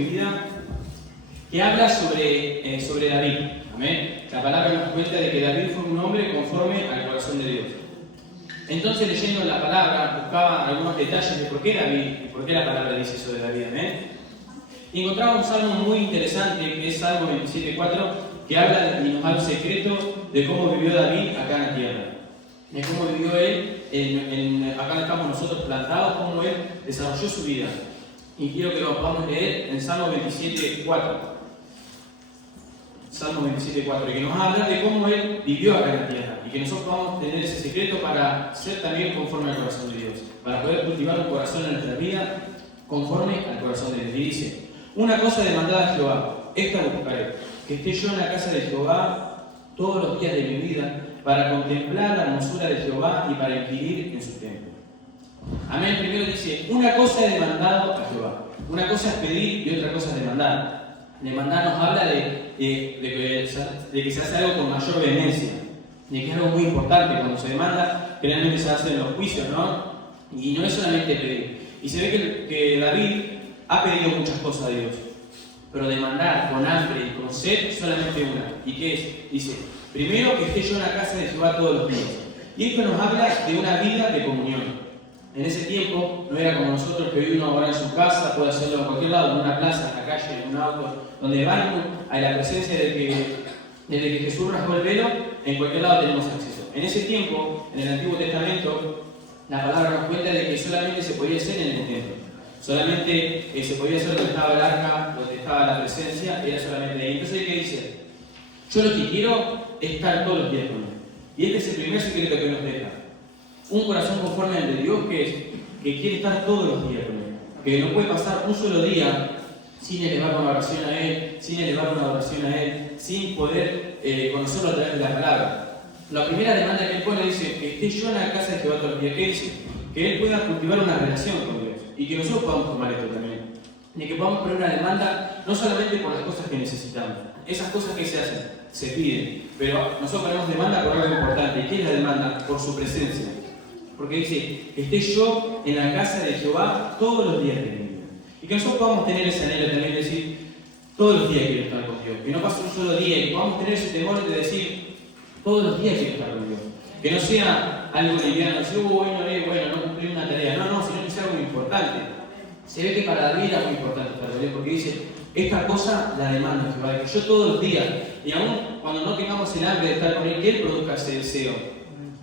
mi vida que habla sobre David. ¿Amén? La palabra nos cuenta de que David fue un hombre conforme al corazón de Dios. Entonces, leyendo la palabra, buscaba algunos detalles de por qué David y por qué la palabra dice eso de David. ¿Amén? Y encontraba un salmo muy interesante, que es Salmo 27:4, que habla y nos da el secreto de cómo vivió David acá en la tierra. De cómo vivió él, acá estamos nosotros plantados, cómo él desarrolló su vida. Y quiero que lo podamos leer en Salmo 27:4. Salmo 27:4, que nos habla de cómo él vivió acá en la tierra. Y que nosotros podamos tener ese secreto para ser también conforme al corazón de Dios. Para poder cultivar un corazón en nuestra vida conforme al corazón de Dios. Y dice: una cosa demandada a Jehová, esta buscaré, que esté yo en la casa de Jehová todos los días de mi vida, para contemplar la hermosura de Jehová y para inquirir en su templo. Amén. Primero dice: una cosa he demandado a Jehová. Una cosa es pedir y otra cosa es demandar. Demandar nos habla de que se hace algo con mayor vehemencia, de que es algo muy importante. Cuando se demanda, generalmente se hace en los juicios, ¿no? Y no es solamente pedir. Y se ve que David ha pedido muchas cosas a Dios, pero demandar con hambre y con sed solamente una. ¿Y qué es? Dice: primero, que esté yo en la casa de Jehová todos los días. Y esto nos habla de una vida de comunión. En ese tiempo no era como nosotros, que hoy uno ahora en su casa puede hacerlo en cualquier lado, en una plaza, en la calle, en un auto, donde van a la presencia desde que Jesús rasgó el velo, en cualquier lado tenemos acceso. En ese tiempo, en el Antiguo Testamento, la palabra nos cuenta de que solamente se podía hacer en el templo. Solamente se podía hacer donde estaba el arca, donde estaba la presencia, era solamente ahí. Entonces, ¿qué dice? Yo lo que quiero es estar todos los días con él. Y este es el primer secreto que nos deja. Un corazón conforme al de Dios, que quiere estar todos los días con él. Que no puede pasar un solo día sin elevar una oración a él, sin poder conocerlo a través de la palabra. La primera demanda que él pone dice: que esté yo en la casa de Jehová todos los días. ¿Qué dice? Que él pueda cultivar una relación con Dios. Y que nosotros podamos tomar esto también. De que podamos poner una demanda no solamente por las cosas que necesitamos. Esas cosas que se hacen, se piden. Pero nosotros ponemos demanda por algo importante. ¿Y qué es la demanda? Por su presencia. Porque dice: que esté yo en la casa de Jehová todos los días de mi vida. Y que nosotros podamos tener ese anhelo también de decir: todos los días quiero estar con Dios. Que no pase un solo día. Y que podamos tener ese temor de decir: todos los días quiero estar con Dios. Que no sea algo liviano, decir: no cumplí una tarea. No, sino que sea algo importante. Se ve que para David era muy importante estar con Dios, porque dice: esta cosa la demanda Jehová, que yo todos los días, y aún cuando no tengamos el hambre de estar con Él, que Él produzca ese deseo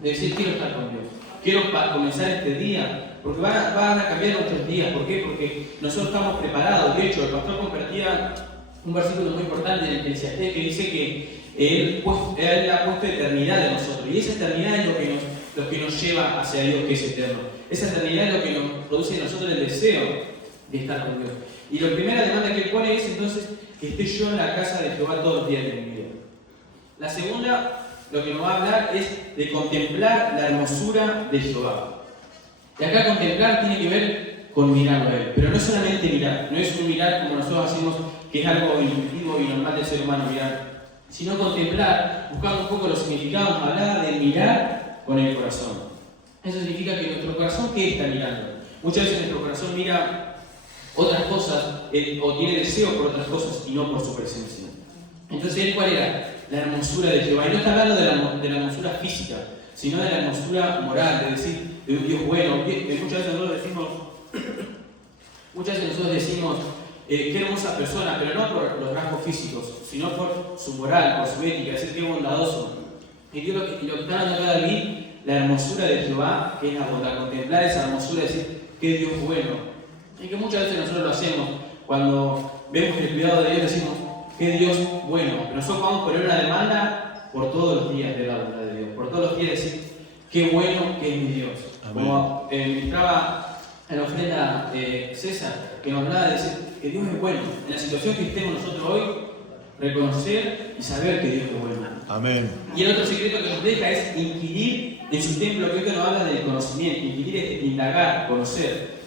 de decir: quiero estar con Dios. Quiero comenzar este día, porque van a cambiar nuestros días. ¿Por qué? Porque nosotros estamos preparados. De hecho, el pastor compartía un versículo muy importante en el Eclesiastés que dice que Él ha puesto eternidad en nosotros. Y esa eternidad es lo que nos lleva hacia Dios, que es eterno. Esa eternidad es lo que nos produce en nosotros el deseo de estar con Dios. Y la primera demanda que Él pone es entonces: que esté yo en la casa de Jehová todos los días de mi vida. La segunda, lo que nos va a hablar es de contemplar la hermosura de Jehová. Y acá contemplar tiene que ver con mirarlo a Él. Pero no solamente mirar, no es un mirar como nosotros hacemos, que es algo intuitivo y normal del ser humano mirar, sino contemplar, buscando un poco los significados, hablar de mirar con el corazón. Eso significa que nuestro corazón, ¿qué está mirando? Muchas veces nuestro corazón mira otras cosas o tiene deseo por otras cosas y no por su presencia. Entonces, ¿cuál era? La hermosura de Jehová. Y no está hablando de la hermosura física, sino de la hermosura moral, de decir, de un Dios bueno. Muchas veces nosotros decimos qué hermosa persona, pero no por los rasgos físicos, sino por su moral, por su ética, decir qué bondadoso. Y Dios lo que está dando acá David, la hermosura de Jehová, que es la bondad, contemplar esa hermosura, decir qué Dios bueno. Y que muchas veces nosotros lo hacemos cuando vemos el cuidado de Dios, decimos qué Dios bueno. Pero nosotros vamos a poner una demanda por todos los días de la bondad de Dios, por todos los días decir qué bueno que es mi Dios. Amén. Como ministraba en la ofrenda César, que nos hablaba de decir que Dios es bueno. En la situación que estemos nosotros hoy, reconocer y saber que Dios es bueno. Amén. Y el otro secreto que nos deja es inquirir en su templo, que esto nos habla del conocimiento. Inquirir es indagar, conocer.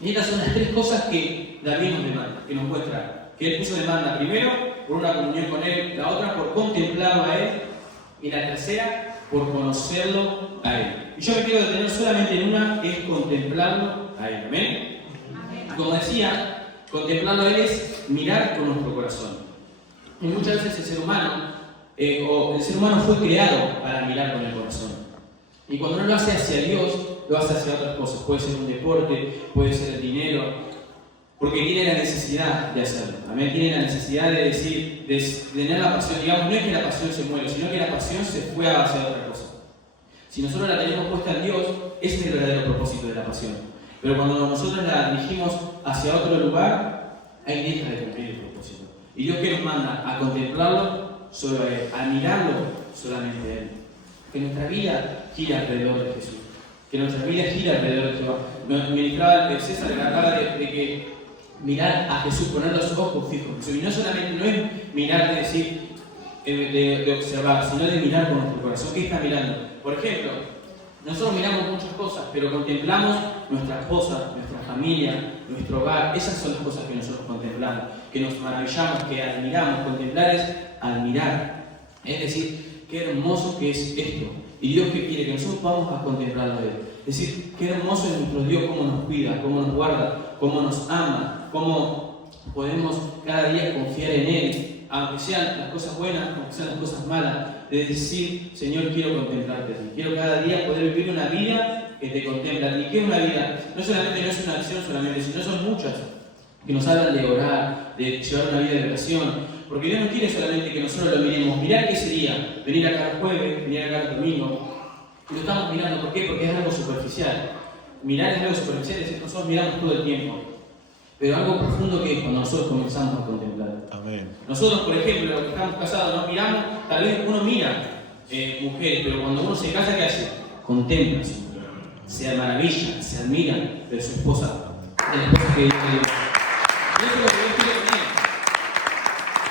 Y estas son las tres cosas que David nos demanda, que nos muestra. Que él puso demanda primero por una comunión con Él, la otra por contemplarlo a Él, y la tercera por conocerlo a Él. Y yo me quiero detener solamente en una, que es contemplarlo a Él. ¿Amén? Amén. Como decía, Contemplarlo a Él es mirar con nuestro corazón. Y muchas veces el ser humano fue creado para mirar con el corazón. Y cuando no lo hace hacia Dios, lo hace hacia otras cosas. Puede ser un deporte, puede ser el dinero, porque tiene la necesidad de hacerlo. Amén. Tiene la necesidad de decir, de tener la pasión. Digamos, no es que la pasión se muere, sino que la pasión se fue hacia otra cosa. Si nosotros la tenemos puesta en Dios, ese es el verdadero propósito de la pasión. Pero cuando nosotros la dirigimos hacia otro lugar, ahí deja de cumplir el propósito. Y Dios que nos manda a contemplarlo solo a Él, a mirarlo solamente a Él. Que nuestra vida gira alrededor de Jesús. Que nuestra vida gira alrededor de Jehová. Me ministraba el César, le hablaba de que mirar a Jesús, poner los ojos fijos. Y no solamente no es mirar de decir, de observar, sino de mirar con nuestro corazón. ¿Qué está mirando? Por ejemplo, nosotros miramos muchas cosas, pero contemplamos nuestra esposa, nuestra familia, nuestro hogar. Esas son las cosas que nosotros contemplamos, que nos maravillamos, que admiramos. Contemplar es admirar. Es decir, qué hermoso que es esto. Y Dios que quiere que nosotros vamos a contemplarlo a Él. Es decir, qué hermoso es nuestro Dios, cómo nos cuida, cómo nos guarda, cómo nos ama, cómo podemos cada día confiar en Él, aunque sean las cosas buenas, aunque sean las cosas malas, de decir, Señor, quiero contemplarte a ti. Quiero cada día poder vivir una vida que te contempla. ¿Y qué es una vida? No solamente no es una acción solamente, sino son muchas que nos hablan de orar, de llevar una vida de oración. Porque Dios no quiere solamente que nosotros lo miremos. Mirar qué sería, venir acá el jueves, venir acá el domingo. Y lo estamos mirando, ¿por qué? Porque es algo superficial. Mirar es algo superficial, es decir, nosotros miramos todo el tiempo. Pero algo profundo que es cuando nosotros comenzamos a contemplar. Amén. Nosotros, por ejemplo, los que estamos casados, nos miramos, tal vez uno mira mujeres, pero cuando uno se casa, ¿qué hace? Contempla a su mujer. Se maravilla, se admira de su esposa, de la esposa que Dios le dio. Y eso es lo que Dios quiere tener.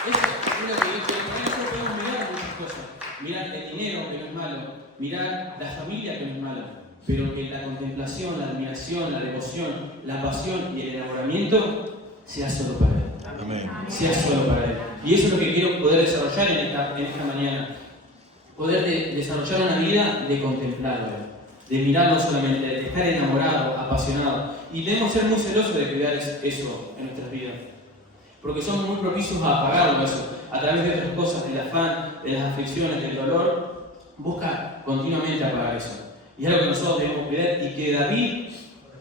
Eso es lo que Dios quiere tener. Nosotros podemos mirar muchas cosas. Mirar el dinero, que no es malo. Mirar la familia, que no es mala. Pero que la contemplación, la admiración, la devoción, la pasión y el enamoramiento sea solo para Él. Amén. Sea solo para Él. Y eso es lo que quiero poder desarrollar en esta mañana. Poder desarrollar una vida de contemplarlo, de mirarlo solamente, de estar enamorado, apasionado. Y debemos ser muy celosos de cuidar eso en nuestras vidas. Porque somos muy propicios a apagarlo eso. A través de otras cosas, del afán, de las aflicciones, del dolor, busca continuamente apagar eso. Y es algo que nosotros debemos cuidar y que David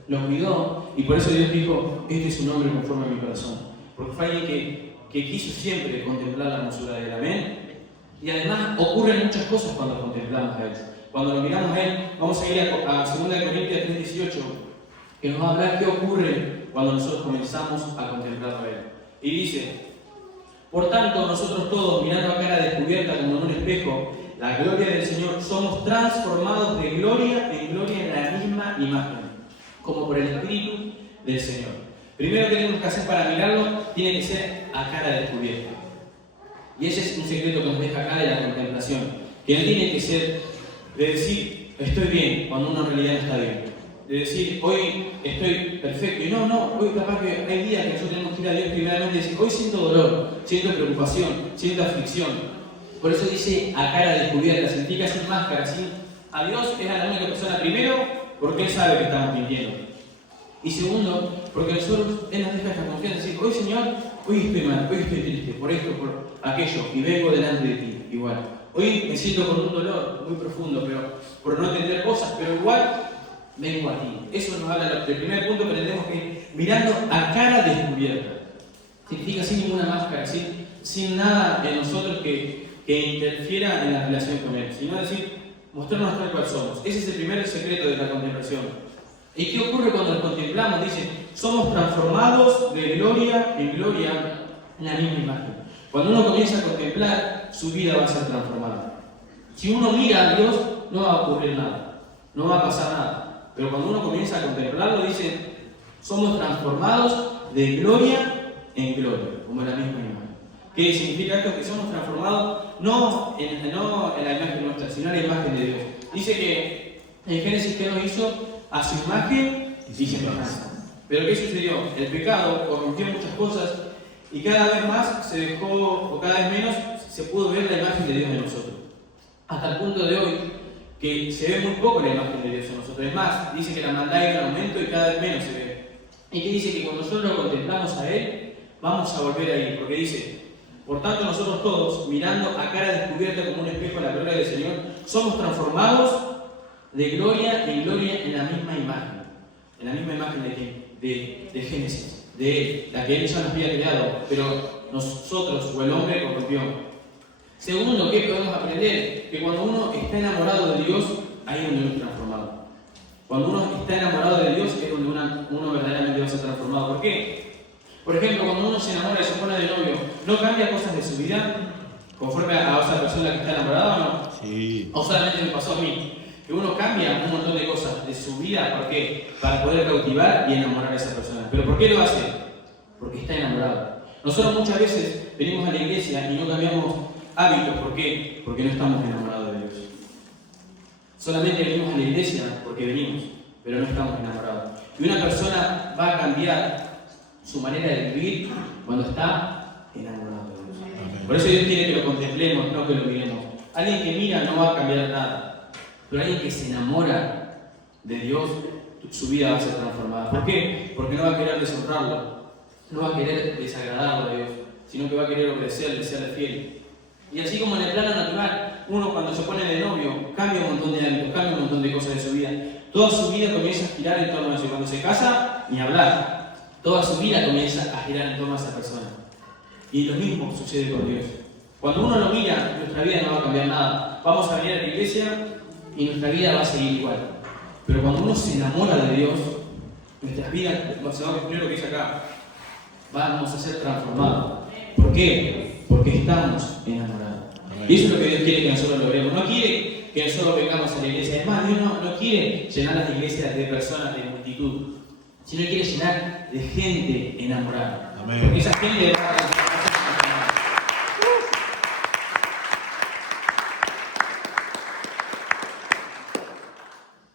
lo cuidó. Y por eso Dios dijo, este es un hombre conforme a mi corazón. Porque fue alguien que quiso siempre contemplar la hermosura de Él. Amén. Y además ocurren muchas cosas cuando contemplamos a Él. Cuando lo miramos a Él, vamos a ir a 2 Corintios 3:18, que nos va a hablar qué ocurre cuando nosotros comenzamos a contemplarlo a Él. Y dice, por tanto, nosotros todos, mirando a cara descubierta como en un espejo, la gloria del Señor, somos transformados de gloria en gloria en la misma imagen, como por el Espíritu del Señor. Primero que tenemos que hacer para mirarlo, tiene que ser a cara descubierta. Y ese es un secreto que nos deja acá de la contemplación, que no tiene que ser de decir, estoy bien, cuando uno en realidad no está bien. De decir, hoy estoy perfecto, y no, hoy capaz que hay días que nosotros tenemos que ir a Dios primeramente y decir, hoy siento dolor, siento preocupación, siento aflicción. Por eso dice a cara descubierta, significa sin máscara, sin a Dios es a la única persona, primero, porque Él sabe que estamos mintiendo. Y segundo, porque nosotros, Él nos deja esta confianza, decir, hoy Señor, hoy estoy mal, hoy estoy triste, por esto, por aquello, y vengo delante de ti, igual. Hoy me siento con un dolor muy profundo, pero por no entender cosas, pero igual vengo a ti. Eso nos habla del primer punto que tenemos que mirando a cara descubierta. Significa sin ninguna máscara, sin nada en nosotros que interfiera en la relación con Él, sino decir, mostrarnos tal cual somos. Ese es el primer secreto de la contemplación. ¿Y qué ocurre cuando lo contemplamos? Dice, somos transformados de gloria en gloria en la misma imagen. Cuando uno comienza a contemplar, su vida va a ser transformada. Si uno mira a Dios, no va a ocurrir nada, no va a pasar nada. Pero cuando uno comienza a contemplarlo, dice, somos transformados de gloria en gloria, como en la misma imagen. ¿Qué significa esto? Que somos transformados no en la imagen nuestra, sino en la imagen de Dios. Dice que en Génesis que nos hizo a su imagen y semejanza. Pero ¿qué sucedió? El pecado corrompió muchas cosas y cada vez más se dejó, o cada vez menos, se pudo ver la imagen de Dios en nosotros. Hasta el punto de hoy que se ve muy poco la imagen de Dios en nosotros. Es más, dice que la maldad ha ido en aumento y cada vez menos se ve y que dice que cuando nosotros lo contemplamos a Él, vamos a volver ahí, porque dice, por tanto nosotros todos, mirando a cara descubierta como un espejo la gloria del Señor, somos transformados de gloria en gloria en la misma imagen. ¿En la misma imagen de quién? De Génesis, de Él, la que Él ya nos había creado, pero nosotros o el hombre corrompió. Segundo, ¿qué podemos aprender? Que cuando uno está enamorado de Dios, ahí es donde uno es transformado. Cuando uno está enamorado de Dios, es donde uno verdaderamente va a ser transformado. ¿Por qué? Por ejemplo, cuando uno se enamora y se pone de novio, ¿no cambia cosas de su vida conforme a esa persona que está enamorada o no? Sí. O solamente me pasó a mí, que uno cambia un montón de cosas de su vida, ¿por qué? Para poder cautivar y enamorar a esa persona. ¿Pero por qué lo hace? Porque está enamorado. Nosotros muchas veces venimos a la iglesia y no cambiamos hábitos. ¿Por qué? Porque no estamos enamorados de Dios. Solamente venimos a la iglesia porque venimos, pero no estamos enamorados. Y una persona va a cambiar su manera de vivir cuando está enamorado de Dios. Amén. Por eso Dios quiere que lo contemplemos, no que lo miremos. Alguien que mira no va a cambiar nada, pero alguien que se enamora de Dios, su vida va a ser transformada. ¿Por qué? Porque no va a querer deshonrarlo, no va a querer desagradarlo a Dios, sino que va a querer obedecerle, serle fiel. Y así como en el plano natural, uno cuando se pone de novio cambia un montón de hábitos, cambia un montón de cosas de su vida. Toda su vida comienza a girar en torno a eso. Cuando se casa, ni hablar. Toda su vida comienza a girar en torno a esa persona. Y lo mismo sucede con Dios. Cuando uno lo mira, nuestra vida no va a cambiar nada. Vamos a venir a la iglesia y nuestra vida va a seguir igual. Pero cuando uno se enamora de Dios, nuestras vidas, se va a cumplir lo que dice acá, vamos a ser transformados. ¿Por qué? Porque estamos enamorados. Y eso es lo que Dios quiere que nosotros logremos. No quiere que nosotros vengamos a la iglesia. Es más, Dios no quiere llenar las iglesias de personas, de multitud, sino quiere llenar de gente enamorada. Amén. Porque esa gente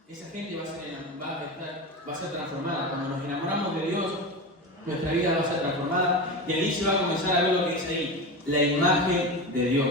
esa gente va a ser transformada. Cuando nos enamoramos de Dios, nuestra vida va a ser transformada y ahí se va a comenzar a ver lo que dice ahí, la imagen de Dios.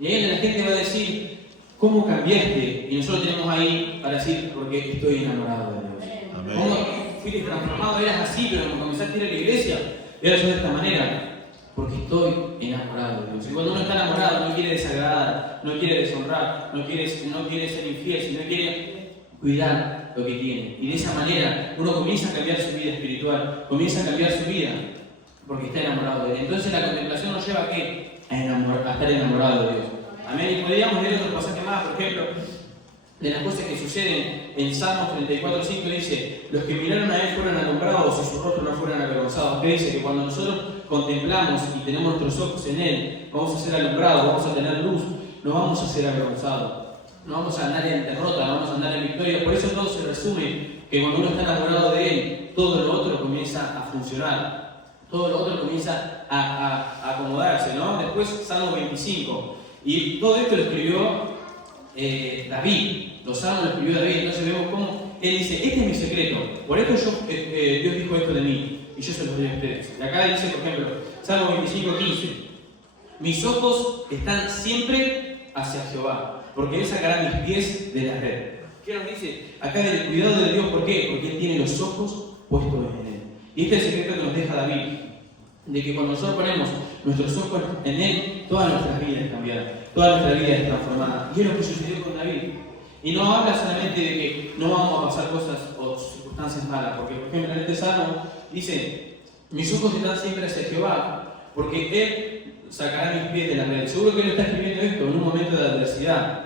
Y ahí la gente va a decir, ¿cómo cambiaste? Y nosotros tenemos ahí para decir, porque estoy enamorado de Dios. Amén. ¿Cómo fuiste transformado? Eras así, pero cuando comenzaste a ir a la iglesia, eras de esta manera. Porque estoy enamorado de Dios. Y cuando uno está enamorado, no quiere desagradar, no quiere deshonrar, no quiere ser infiel, sino quiere cuidar lo que tiene. Y de esa manera uno comienza a cambiar su vida espiritual, comienza a cambiar su vida, porque está enamorado de Él. Entonces la contemplación nos lleva a ¿qué? A estar enamorado de Dios. Amén. Y podríamos leer otro pasaje más, por ejemplo, de las cosas que suceden en Salmos 34:5 dice, los que miraron a Él fueron alumbrados y sus rostros no fueron avergonzados. Que dice que cuando nosotros contemplamos y tenemos nuestros ojos en Él, vamos a ser alumbrados, vamos a tener luz, no vamos a ser avergonzados, no vamos a andar en derrota, no vamos a andar en victoria. Por eso todo se resume que cuando uno está enamorado de Él, todo lo otro comienza a funcionar. Todo lo otro comienza a acomodarse, ¿no? Después, Salmo 25. Y todo esto lo escribió David. Los salmos lo escribió David. Entonces vemos cómo él dice, este es mi secreto. Por esto Dios dijo esto de mí. Y yo se los doy a ustedes. Y acá dice, por ejemplo, Salmo 25:15. Mis ojos están siempre hacia Jehová, porque Él sacará mis pies de la red. ¿Qué nos dice? Acá del cuidado de Dios, ¿por qué? Porque Él tiene los ojos puestos en Él. Y este es el secreto que nos deja David, de que cuando nosotros ponemos nuestros ojos en Él, todas nuestras vidas cambiarán, toda nuestra vida es transformada. Y es lo que sucedió con David. Y no habla solamente de que no vamos a pasar cosas o circunstancias malas, porque por ejemplo en este salmo dice, mis ojos están siempre hacia Jehová, porque Él sacará mis pies de la red. Seguro que Él está escribiendo esto en un momento de adversidad.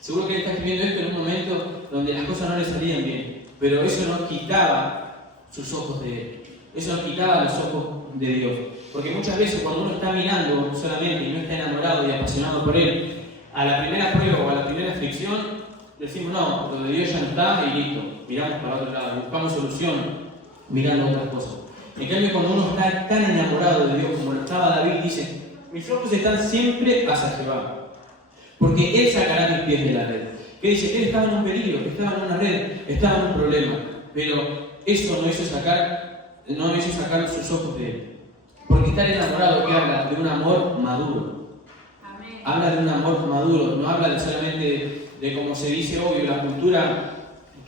Seguro que Él está escribiendo esto en un momento donde las cosas no le salían bien, pero eso no quitaba sus ojos de Él. Eso nos quitaba los ojos de Dios. Porque muchas veces cuando uno está mirando solamente y no está enamorado y apasionado por Él, a la primera prueba o a la primera aflicción, decimos no, lo de Dios ya no está y listo. Miramos para otro lado, buscamos solución mirando otras cosas. En cambio, cuando uno está tan enamorado de Dios como lo estaba David, dice, mis ojos están siempre hacia Jehová, porque Él sacará mis pies de la red. Que dice, Él estaba en un peligro, estaba en una red, estaba en un problema, pero eso no hizo sacar sus ojos de Él. Porque estar enamorado, que habla de un amor maduro. Amén. Habla de un amor maduro, no habla solamente de como se dice hoy, la cultura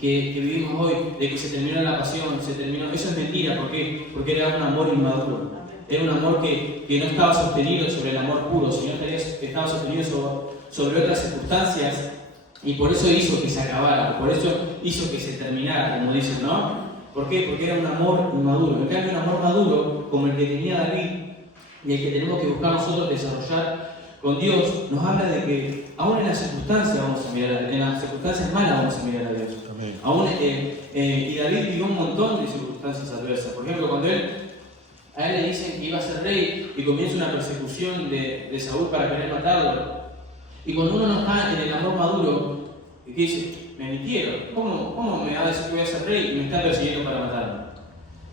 que vivimos hoy, de que se terminó la pasión, se terminó, eso es mentira. ¿Por qué? Porque era un amor inmaduro. Era un amor que no estaba sostenido sobre el amor puro, sino que estaba sostenido sobre otras circunstancias, y por eso hizo que se acabara, por eso hizo que se terminara, como dicen, ¿no? ¿Por qué? Porque era un amor inmaduro. En cambio, un amor maduro, como el que tenía David, y el que tenemos que buscar nosotros desarrollar con Dios, nos habla de que aún en las circunstancias vamos a mirar a Dios, en las circunstancias malas vamos a mirar a Dios. Aún, y David vivió un montón de circunstancias adversas. Por ejemplo, cuando a él le dicen que iba a ser rey y comienza una persecución de Saúl para querer matarlo. Y cuando uno no está en el amor maduro, que dice, me mintieron, ¿cómo me va a decir que voy a ser rey y me está persiguiendo para matarme?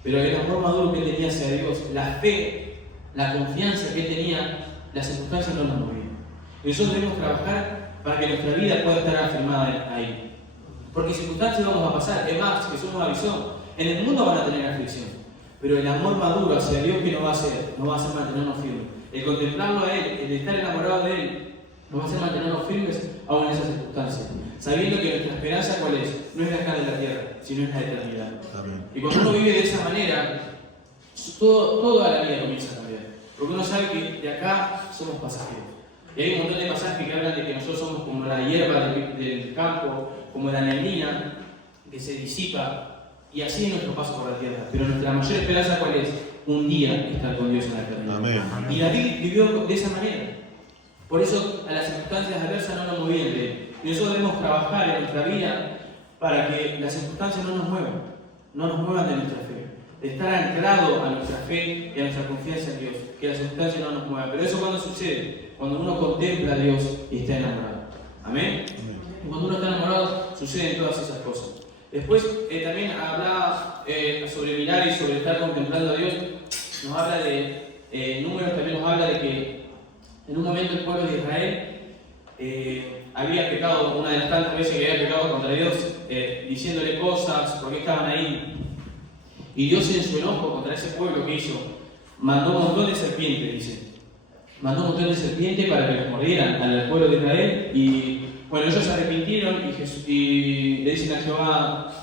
Pero el amor maduro que él tenía hacia Dios, la fe, la confianza que él tenía, las circunstancias no nos movían. Y nosotros debemos trabajar para que nuestra vida pueda estar afirmada ahí. Porque circunstancias vamos a pasar, es más, que somos avisó. En el mundo van a tener aflicción, pero el amor maduro hacia Dios, ¿qué nos va a hacer? Nos va a hacer mantenernos firmes. El contemplarlo a Él, el estar enamorado de Él, nos va a hacer mantenernos firmes aún en esas circunstancias. Sabiendo que nuestra esperanza, ¿cuál es? No es la acá de la tierra, sino es la eternidad. Amén. Y cuando uno vive de esa manera, toda la vida comienza a cambiar. Porque uno sabe que de acá somos pasajeros. Y hay un montón de pasajes que hablan de que nosotros somos como la hierba del campo, como la neblina que se disipa, y así es nuestro paso por la tierra. Pero nuestra mayor esperanza, ¿cuál es? Un día estar con Dios en la eternidad. Amén. Y David vivió de esa manera. Por eso a las circunstancias adversas no nos movían de él. Y nosotros debemos trabajar en nuestra vida para que las circunstancias no nos muevan de nuestra fe. De estar anclado a nuestra fe y a nuestra confianza en Dios. Que las circunstancias no nos muevan. Pero eso ¿cuándo sucede? Cuando uno contempla a Dios y está enamorado. Amén. Y cuando uno está enamorado, suceden todas esas cosas. Después también hablaba sobre mirar y sobre estar contemplando a Dios. Nos habla de Números, también nos habla de que en un momento el pueblo de Israel había pecado, una de las tantas veces que había pecado contra Dios, diciéndole cosas, porque estaban ahí. Y Dios en su enojo contra ese pueblo que hizo, mandó un montón de serpientes, dice. Mandó un montón de serpientes para que los mordieran al pueblo de Israel. Y bueno, ellos se arrepintieron y le dicen a Jehová,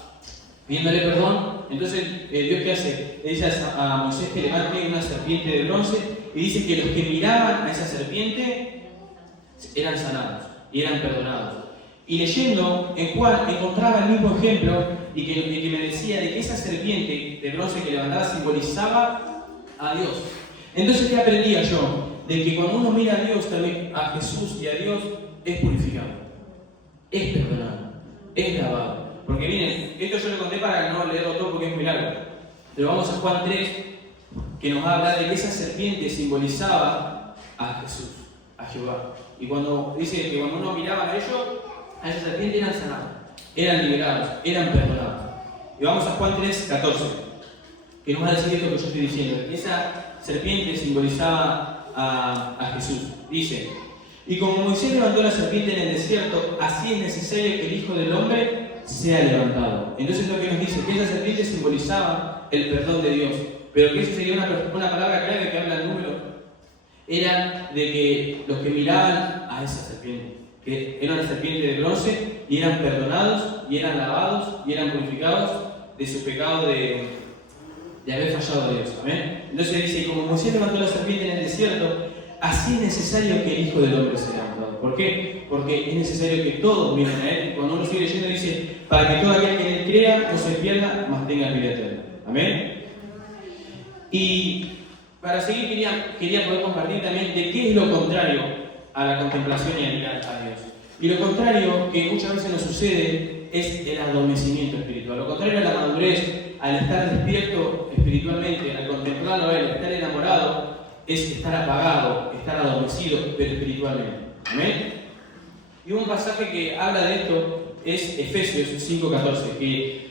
pidiéndole perdón. Entonces, ¿Dios qué hace? Le dice a Moisés que levante una serpiente de bronce y dice que los que miraban a esa serpiente eran sanados y eran perdonados. Y leyendo en Juan encontraba el mismo ejemplo y que me decía de que esa serpiente de bronce que levantaba simbolizaba a Dios. Entonces, ¿qué aprendía yo? De que cuando uno mira a Dios, también a Jesús y a Dios, es purificado, es perdonado, es lavado. Porque miren, esto yo lo conté para no leerlo todo porque es muy largo. Pero vamos a Juan 3, que nos habla de que esa serpiente simbolizaba a Jesús, a Jehová. Y cuando dice que cuando uno miraba a ellos, a esa serpiente eran sanados, eran liberados, eran perdonados. Y vamos a Juan 3, 14, que nos va a decir esto que yo estoy diciendo, que esa serpiente simbolizaba a Jesús. Dice, y como Moisés levantó la serpiente en el desierto, así es necesario que el Hijo del Hombre sea levantado. Entonces lo que nos dice, que esa serpiente simbolizaba el perdón de Dios, pero que esa sería una palabra clave que habla el número, era de que los que miraban a esa serpiente, que era una serpiente de bronce, y eran perdonados, y eran lavados, y eran purificados de su pecado de haber fallado a Dios. ¿Amén? Entonces dice, como Moisés levantó la serpiente en el desierto, así es necesario que el Hijo del Hombre sea levantado. ¿Por qué? Porque es necesario que todos miren a Él. Y cuando uno sigue leyendo dice, para que todo aquel que en Él crea no se pierda, mas tenga vida eterna. ¿Amén? Y para seguir quería poder compartir también de qué es lo contrario a la contemplación y a mirar a Dios. Y lo contrario que muchas veces nos sucede es el adormecimiento espiritual. Lo contrario a la madurez, al estar despierto espiritualmente, al contemplarlo a Él, al estar enamorado, es estar apagado, estar adormecido, pero espiritualmente. ¿Amén? Y un pasaje que habla de esto es Efesios 5:14, que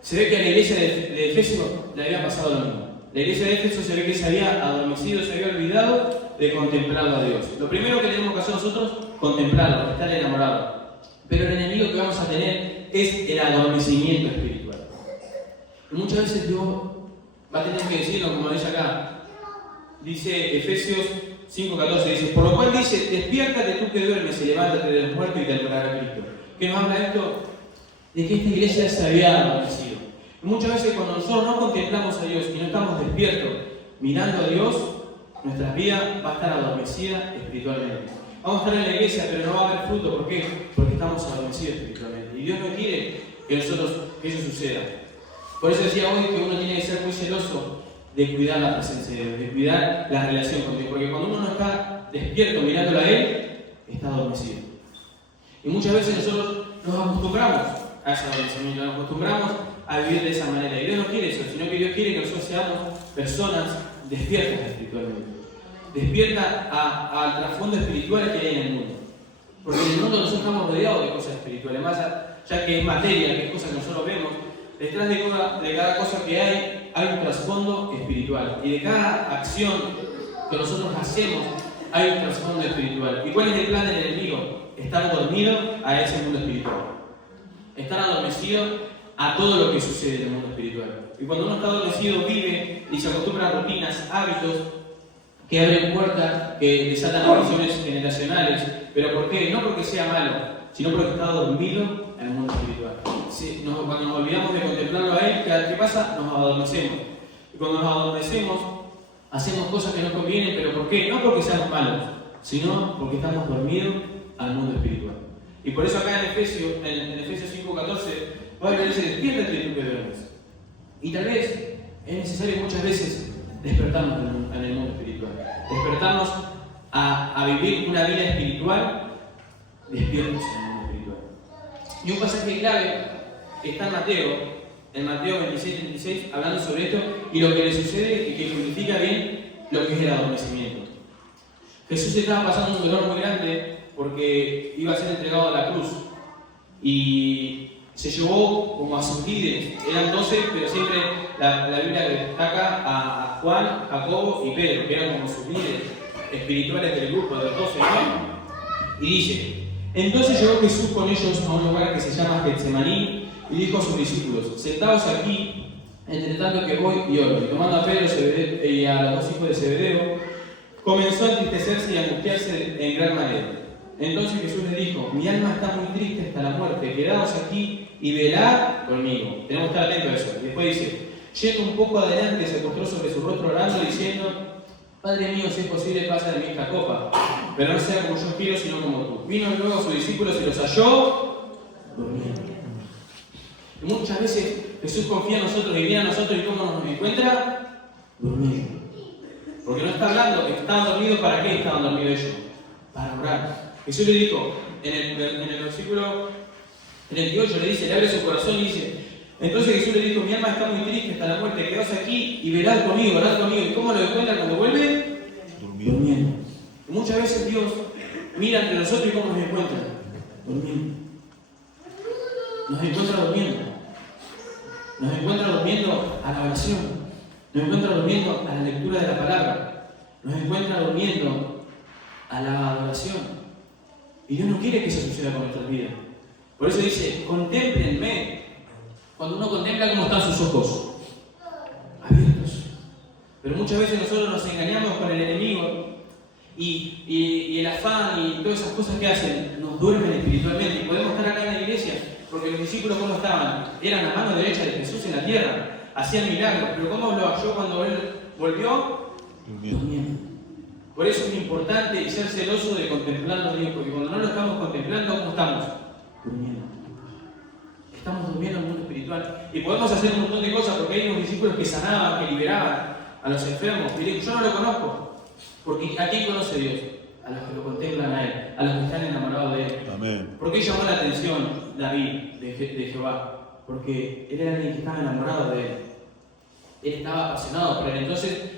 se ve que a la iglesia de Efesios le había pasado lo mismo. La iglesia de Efesios se ve que se había adormecido, se había olvidado de contemplarlo a Dios. Lo primero que tenemos que hacer nosotros, contemplarlo, estar enamorado. Pero el enemigo que vamos a tener es el adormecimiento espiritual. Y muchas veces Dios va a tener que decirlo, como dice acá. Dice Efesios 5:14, dice, por lo cual dice, despiértate tú que duermes y levántate de los muertos y te adorará a Cristo. ¿Qué nos habla esto? de que esta iglesia se había adormecido. Y muchas veces cuando nosotros no contemplamos a Dios y no estamos despiertos mirando a Dios, nuestra vida va a estar adormecida espiritualmente. Vamos a estar en la iglesia, pero no va a haber fruto. ¿Por qué? Porque estamos adormecidos espiritualmente. Y Dios no quiere que eso suceda. Por eso decía hoy que uno tiene que ser muy celoso de cuidar la presencia de Dios, de cuidar la relación con Dios. Porque cuando uno no está despierto mirándolo a Él, está adormecido. Y muchas veces nosotros nos acostumbramos a ese adormecimiento, nos acostumbramos a vivir de esa manera. Y Dios no quiere eso, sino que Dios quiere que nosotros seamos personas despiertas espiritualmente. Despierta al trasfondo espiritual que hay en el mundo. Porque en el mundo nosotros estamos rodeados de cosas espirituales, más ya que es materia, que es cosas que nosotros vemos, detrás de cada cosa que hay un trasfondo espiritual. Y de cada acción que nosotros hacemos hay un trasfondo espiritual. ¿Y cuál es el plan del enemigo? Estar dormido a ese mundo espiritual. Estar adormecido a todo lo que sucede en el mundo espiritual. Y cuando uno está adormecido, vive y se acostumbra a rutinas, hábitos que abren puertas, que desatan maldiciones generacionales. ¿Pero por qué? No porque sea malo, sino porque está dormido en el mundo espiritual. Cuando nos olvidamos de contemplarlo a Él, ¿qué pasa? Nos adormecemos. Y cuando nos adormecemos, hacemos cosas que nos convienen, ¿pero por qué? No porque seamos malos, sino porque estamos dormidos al mundo espiritual. Y por eso acá en Efesios 5:14, Pablo dice: despiértate tú que duermes. Y tal vez es necesario muchas veces despertarnos en el mundo espiritual. Despertarnos a vivir una vida espiritual despiertos en el mundo espiritual. Y un pasaje clave que está en Mateo 26:36, hablando sobre esto y lo que le sucede y que justifica bien lo que es el adormecimiento. Jesús estaba pasando un dolor muy grande porque iba a ser entregado a la cruz. Y se llevó como a sus líderes, eran 12, pero siempre la Biblia destaca a Juan, Jacobo y Pedro, que eran como sus líderes espirituales del grupo de los 12, ¿no? Y dice: entonces llegó Jesús con ellos a un lugar que se llama Getsemaní y dijo a sus discípulos: sentaos aquí, entre tanto que voy y oro. Y tomando a Pedro y a los dos hijos de Zebedeo, comenzó a entristecerse y a angustiarse en gran manera. Entonces Jesús les dijo: mi alma está muy triste hasta la muerte, quedaos aquí y velad conmigo. Tenemos que estar atentos a eso. Y después dice: yendo un poco adelante, se postró sobre su rostro orando, diciendo: Padre mío, si es posible, pasa de mí esta copa, pero no sea como yo quiero, sino como tú. Vino luego a sus discípulos y los halló durmiendo. Y muchas veces Jesús confía en nosotros y viene a nosotros, y ¿cómo nos encuentra? Durmiendo. Porque no está hablando que estaban dormidos. ¿Para qué estaban dormidos ellos? Para orar. Jesús le dijo en el versículo 38, le dice, le abre su corazón y dice: entonces Jesús le dijo: mi alma está muy triste hasta la muerte, quedaos aquí y velad conmigo, orad conmigo. ¿Y cómo lo encuentran cuando vuelve? Durmiendo. Y muchas veces Dios mira entre nosotros y ¿cómo nos encuentra? Durmiendo. Nos encuentra durmiendo. Nos encuentra durmiendo a la oración. Nos encuentra durmiendo a la lectura de la palabra. Nos encuentra durmiendo a la adoración. Y Dios no quiere que eso suceda con nuestras vidas. Por eso dice: contémplenme. Cuando uno contempla, ¿cómo están sus ojos? Abiertos. Pero muchas veces nosotros nos engañamos con el enemigo y el afán y todas esas cosas que hacen nos duermen espiritualmente. Y podemos estar acá en la iglesia porque los discípulos, ¿cómo estaban? Eran la mano derecha de Jesús en la tierra, hacían milagros. Pero ¿cómo lo halló cuando Él volvió? Durmiendo. Por eso es importante y ser celoso de contemplarlo a Dios, porque cuando no lo estamos contemplando, ¿cómo estamos? Durmiendo. Estamos durmiendo en el mundo espiritual. Y podemos hacer un montón de cosas, porque hay unos discípulos que sanaban, que liberaban a los enfermos. Y digo: yo no lo conozco. Porque ¿a quién conoce Dios? A los que lo contemplan a Él, a los que están enamorados de Él. Amén. ¿Por qué llamó la atención David de Jehová? Porque él era alguien que estaba enamorado de Él. Él estaba apasionado por Él. Entonces,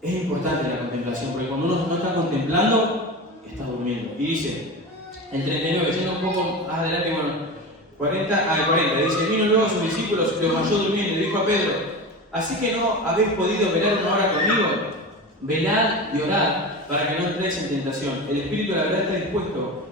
es importante la contemplación, porque cuando uno no está contemplando, está durmiendo. Y dice, el 39, yendo un poco más adelante, bueno, 40, dice: vino luego a sus discípulos y los halló durmiendo, y dijo a Pedro: ¿así que no habéis podido velar una hora conmigo? Velad y orad para que no entréis en tentación. El espíritu, la verdad, está dispuesto,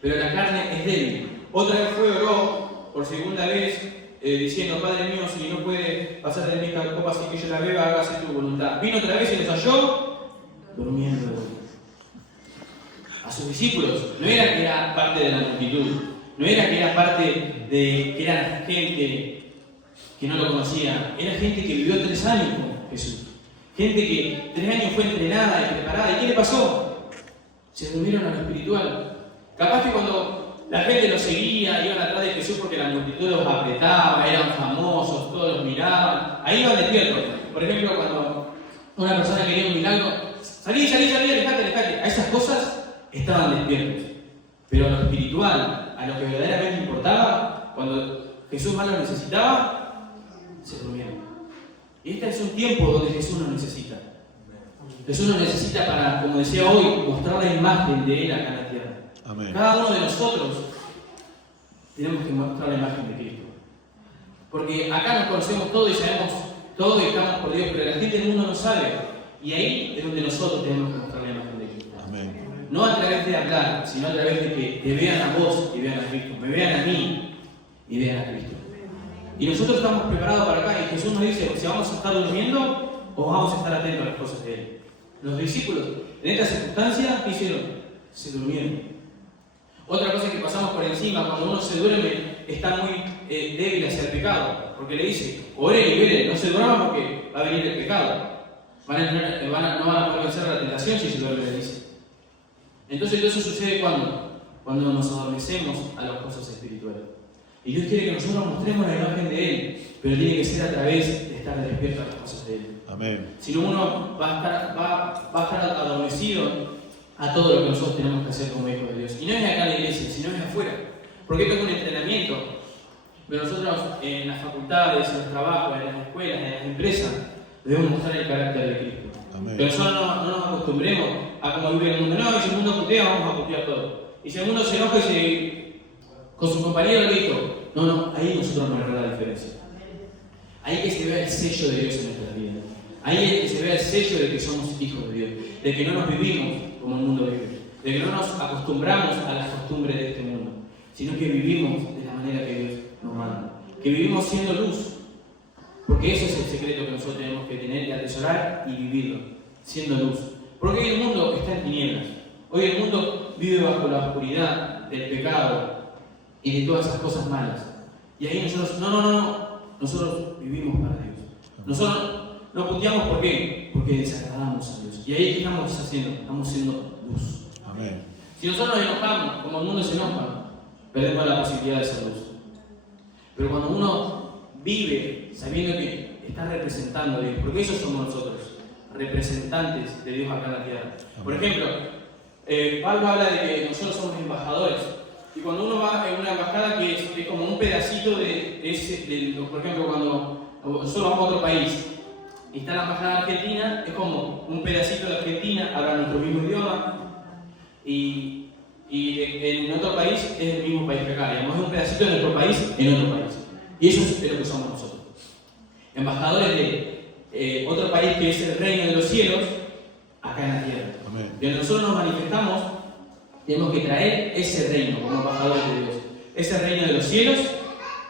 pero la carne es débil. Otra vez fue, oró por segunda vez, diciendo: Padre mío, si no puede pasar de mí esta copa sin que yo la beba, hágase tu voluntad. Vino otra vez y los halló durmiendo. A sus discípulos, no era que era parte de la multitud, No era que era parte de que era gente que no lo conocía, era gente que vivió 3 años con Jesús. Gente que 3 años fue entrenada y preparada. ¿Y qué le pasó? Se durmieron a lo espiritual. Capaz que cuando la gente los seguía, iban atrás de Jesús porque la multitud los apretaba, eran famosos, todos los miraban. Ahí iban despiertos. Por ejemplo, cuando una persona quería un milagro, salí, alejate. A esas cosas estaban despiertos. Pero a lo espiritual, a lo que verdaderamente importaba, cuando Jesús más lo necesitaba, se durmieron. Y este es un tiempo donde Jesús nos necesita. Jesús nos necesita para, como decía hoy, mostrar la imagen de Él acá en la tierra. Amén. Cada uno de nosotros tenemos que mostrar la imagen de Cristo. Porque acá nos conocemos todos y sabemos todo y estamos por Dios, pero la gente del mundo no sabe. Y ahí es donde nosotros tenemos que mostrar la imagen de Cristo. Amén. No a través de hablar, sino a través de que te vean a vos y vean a Cristo. Me vean a mí y vean a Cristo. Y nosotros estamos preparados para acá y Jesús nos dice si vamos a estar durmiendo o vamos a estar atentos a las cosas de Él. Los discípulos, en esta circunstancia, ¿qué hicieron? Se durmieron. Otra cosa que pasamos por encima, cuando uno se duerme, está muy débil hacia el pecado. Porque le dice, oren y velen, no se duerman porque va a venir el pecado. No van a poder vencer la tentación si se duermen, le dice. Entonces, eso sucede cuando nos adormecemos a las cosas espirituales. Y Dios quiere que nosotros mostremos la imagen de Él, pero tiene que ser a través de estar despierto a las cosas de Él. Amén. Si no, uno va a estar adormecido a todo lo que nosotros tenemos que hacer como hijos de Dios. Y no es acá en la iglesia, sino es afuera. Porque esto es un entrenamiento. Pero nosotros en las facultades, en los trabajos, en las escuelas, en las empresas, debemos mostrar el carácter de Cristo. Amén. Pero nosotros no nos acostumbremos a cómo vive el mundo. No, y si el mundo putea, vamos a putear todo. Y si el mundo se enoja con su compañero, listo. No, ahí nosotros marcamos la diferencia. Ahí que se vea el sello de Dios en nuestra vida. Ahí es que se vea el sello de que somos hijos de Dios. De que no nos vivimos como el mundo vive. De que no nos acostumbramos a las costumbres de este mundo. Sino que vivimos de la manera que Dios nos manda. Que vivimos siendo luz. Porque ese es el secreto que nosotros tenemos que tener y atesorar y vivirlo. Siendo luz. Porque hoy el mundo está en tinieblas. Hoy el mundo vive bajo la oscuridad del pecado y de todas esas cosas malas. Y ahí nosotros, nosotros vivimos para Dios. Nosotros no puteamos, ¿por qué? Porque desagradamos a Dios. Y ahí, ¿qué estamos haciendo? Estamos siendo luz. Amén. Si nosotros nos enojamos, como el mundo se enoja, perdemos la posibilidad de ser luz. Pero cuando uno vive sabiendo que está representando a Dios, porque eso somos nosotros, representantes de Dios acá en la tierra. Por ejemplo, Pablo habla de que nosotros somos embajadores. Y cuando uno va en una embajada que es como un pedacito por ejemplo, cuando nosotros vamos a otro país y está la embajada argentina, es como un pedacito de Argentina, habla nuestro mismo idioma, y en otro país es el mismo país que acá, digamos, es un pedacito de nuestro país en otro país. Y eso es lo que somos nosotros. Embajadores de otro país que es el reino de los cielos, acá en la tierra. Amén. Y donde nosotros nos manifestamos, tenemos que traer ese reino como embajadores de Dios. Ese reino de los cielos,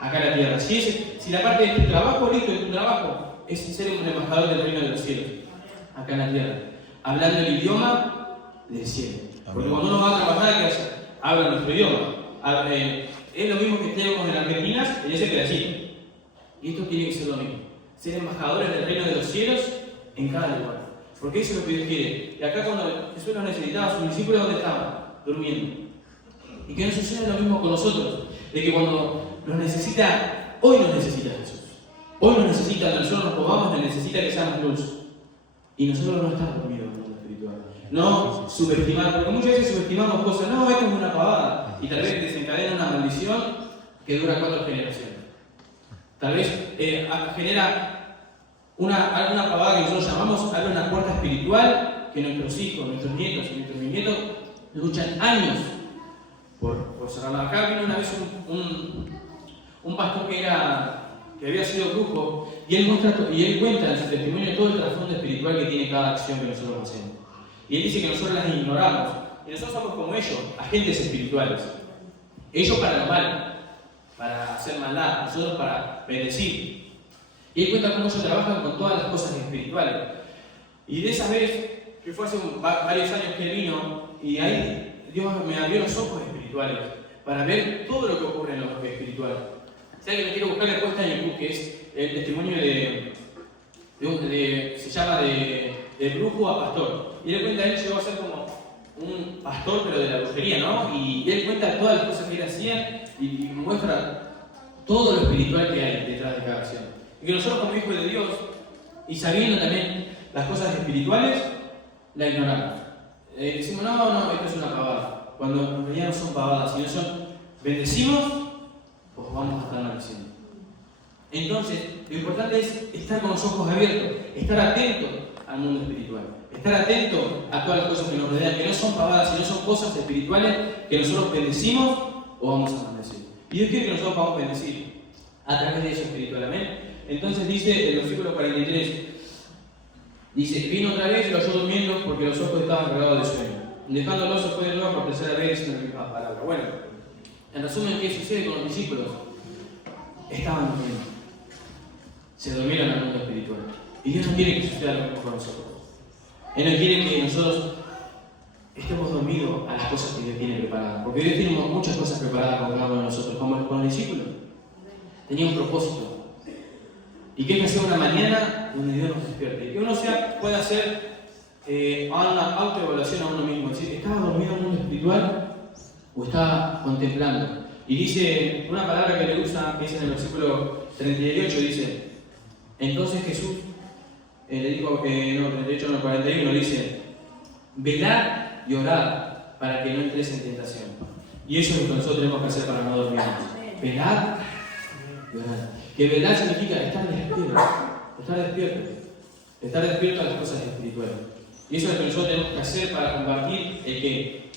acá en la tierra. Si la parte de tu trabajo, listo, de tu trabajo, es ser un embajador del reino de los cielos, acá en la tierra. Hablando el idioma del cielo. Porque cuando uno va a trabajar, ¿qué hace? Habla nuestro idioma. Es lo mismo que tenemos en Argentina, en ese pedacito. Y esto tiene que ser lo mismo. Ser embajadores del reino de los cielos en cada lugar. Porque eso es lo que Dios quiere. Y acá cuando Jesús nos necesitaba, sus discípulos, ¿dónde estaban? Durmiendo. Y que no suceda lo mismo con nosotros. De que cuando nos necesita, hoy nos necesita Jesús. Hoy nos necesita, cuando nosotros nos pongamos, nos necesita que seamos luz. Y nosotros no estamos dormidos en el mundo espiritual. No subestimar, porque muchas veces subestimamos cosas. No, esto es una pavada. Y tal vez desencadena una maldición que dura 4 generaciones. Tal vez genera alguna pavada que nosotros llamamos, abre una puerta espiritual que nuestros hijos, nuestros nietos y nuestros bisnietos luchan años por cerrarla. Acá vino una vez un pastor que había sido brujo y él cuenta en su testimonio todo el trasfondo espiritual que tiene cada acción que nosotros hacemos. Y él dice que nosotros las ignoramos. Y nosotros somos como ellos, agentes espirituales. Ellos para lo malo, para hacer maldad, nosotros para bendecir. Y él cuenta cómo ellos trabajan con todas las cosas espirituales. Y de esa vez, que fue hace varios años que él vino, y ahí Dios me abrió los ojos espirituales. para ver todo lo que ocurre en lo espiritual. Si alguien me quiere buscar, le puesta en YouTube, que es el testimonio se llama de brujo a pastor. Y él cuenta, él llegó a ser como un pastor, pero de la brujería, ¿no? Y él cuenta todas las cosas que él hacía y muestra todo lo espiritual que hay detrás de cada acción. Y que nosotros como hijos de Dios, y sabiendo también las cosas espirituales, la ignoramos. Decimos, no, esto es una pavada. Cuando en realidad no son pavadas, sino son bendecimos, pues vamos a estar maldiciendo. Entonces, lo importante es estar con los ojos abiertos, estar atento al mundo espiritual, estar atento a todas las cosas que nos rodean, que no son pavadas, sino son cosas espirituales que nosotros bendecimos o vamos a maldecir. Y Dios quiere que nosotros podamos bendecir a través de eso espiritual, amén. Entonces dice el versículo 43, dice, vino otra vez y lo halló durmiendo porque los ojos estaban cargados de sueño. Dejándolo se fue de nuevo por tercera vez diciendo la misma palabra. Bueno, en resumen, ¿qué sucede con los discípulos? Estaban durmiendo. Se durmieron al mundo espiritual. Y Dios no quiere que suceda lo mismo con nosotros. Él no quiere que nosotros estemos dormidos a las cosas que Dios tiene preparadas. Porque Dios tiene muchas cosas preparadas con cada uno de nosotros, como con los discípulos. Tenía un propósito. Y que sea una mañana donde Dios nos despierte. Y que uno pueda hacer una autoevaluación a uno mismo. Es decir, ¿estaba dormido en el mundo espiritual o estaba contemplando? Y dice una palabra que le usa, que dice en el versículo 38, dice, entonces Jesús le dijo, 38 no, 41, dice, velad y orad para que no entres en tentación. Y eso es lo que nosotros tenemos que hacer para no dormirnos. Velad y orad. Que velar significa estar despierto, estar despierto a las cosas espirituales. Y eso es lo que nosotros tenemos que hacer para combatir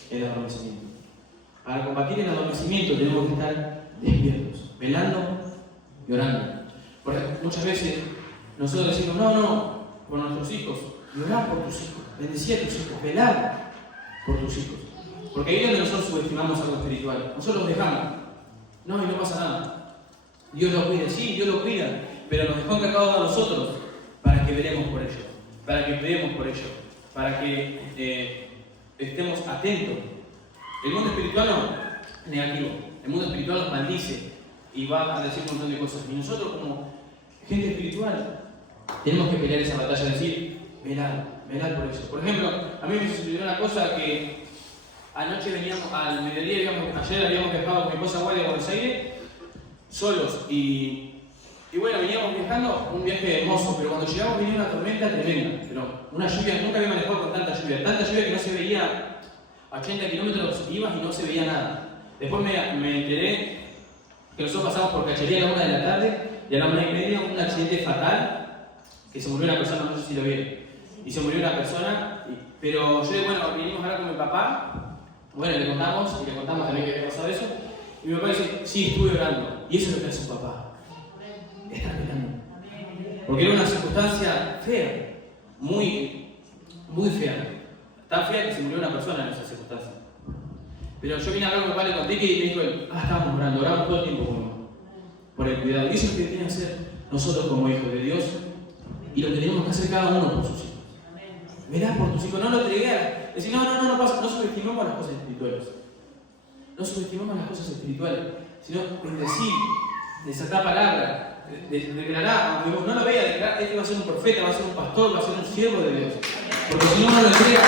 el adormecimiento. Para combatir el adormecimiento tenemos que estar despiertos, velando y orando. Porque muchas veces nosotros decimos, no, por nuestros hijos, y orar por tus hijos, bendecir a tus hijos, velar por tus hijos. Porque ahí es donde nosotros subestimamos algo espiritual. Nosotros los dejamos, y no pasa nada. Dios lo cuida, sí, Dios lo cuida, pero nos dejó encargados a nosotros para que velemos por ello, para que cuidemos por ello, para que estemos atentos. El mundo espiritual no es negativo, el mundo espiritual nos maldice y va a decir un montón de cosas. Y nosotros como gente espiritual tenemos que pelear esa batalla, decir, velar por eso. Por ejemplo, a mí me sucedió una cosa que anoche veníamos, al mediodía, ayer habíamos viajado con mi esposa Guardia a Buenos Aires, solos, y bueno, veníamos viajando, un viaje hermoso, pero cuando llegamos venía una tormenta tremenda, pero una lluvia, nunca había manejado con tanta lluvia que no se veía a 80 kilómetros, ibas y no se veía nada. Después me enteré que nosotros pasamos por Cachería a la 1 de la tarde, y a la 1:30 un accidente fatal, que se murió una persona, no sé si lo vieron, y se murió una persona, pero vinimos a hablar con mi papá, le contamos también que había pasado eso. Y mi papá dice, sí, estuve orando. Y eso es lo que hace un papá. Estar mirando. Porque era una circunstancia fea. Muy fea. Tan fea que se murió una persona en esa circunstancia. Pero yo vine a hablar con mi papá, le conté que me dijo él, estábamos orando, oramos todo el tiempo por el cuidado. Y eso es lo que tiene que hacer nosotros como hijos de Dios. Y lo que tenemos que hacer cada uno por sus hijos. Verás por tus hijos, no lo entregues. Decir, no pasa, no subestimemos las cosas espirituales. No subestimamos las cosas espirituales, sino bendecir, desatar palabras, declarar, aunque no lo vea, declarar, este va a ser un profeta, va a ser un pastor, va a ser un siervo de Dios. Porque si no lo entrega.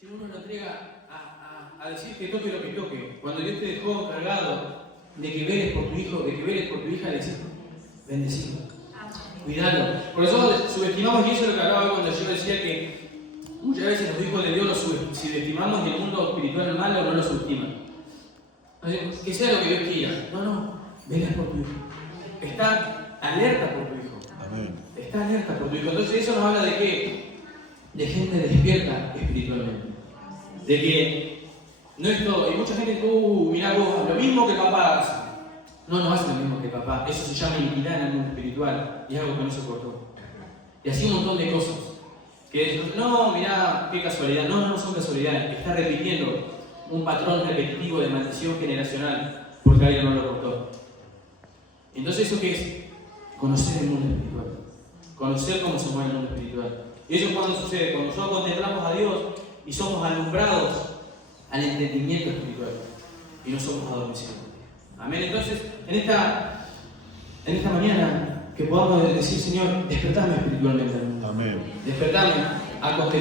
Si uno lo entrega a decir que toque lo que toque, cuando Dios te dejó encargado de que veles por tu hijo, de que veles por tu hija, le decís, bendecirlo. Cuidado. Por eso subestimamos, y eso es lo que hablaba hoy cuando yo decía que muchas veces los hijos de Dios los subestimamos y el mundo espiritual malo no los subestima. Que sea lo que Dios quiera. Vela por tu hijo. Está alerta por tu hijo. Amén. Está alerta por tu hijo. Entonces eso nos habla de qué? De gente despierta espiritualmente. De que no es todo. Y mucha gente, mirá vos, lo mismo que papá hace. No hace lo mismo que papá. Eso se llama iniquidad en el mundo espiritual. Y es algo que no se cortó. Y así un montón de cosas. Que mirá, qué casualidad. No son casualidades. Está repitiendo un patrón repetitivo de maldición generacional porque alguien no lo cortó. Entonces, ¿eso qué es? Conocer el mundo espiritual. conocer cómo se mueve el mundo espiritual. Y eso es cuando sucede, cuando nosotros contemplamos a Dios y somos alumbrados al entendimiento espiritual y no somos adormecidos. Amén. Entonces, en esta mañana, que podamos decir, Señor, despertame espiritualmente al mundo. Amén. Despertame a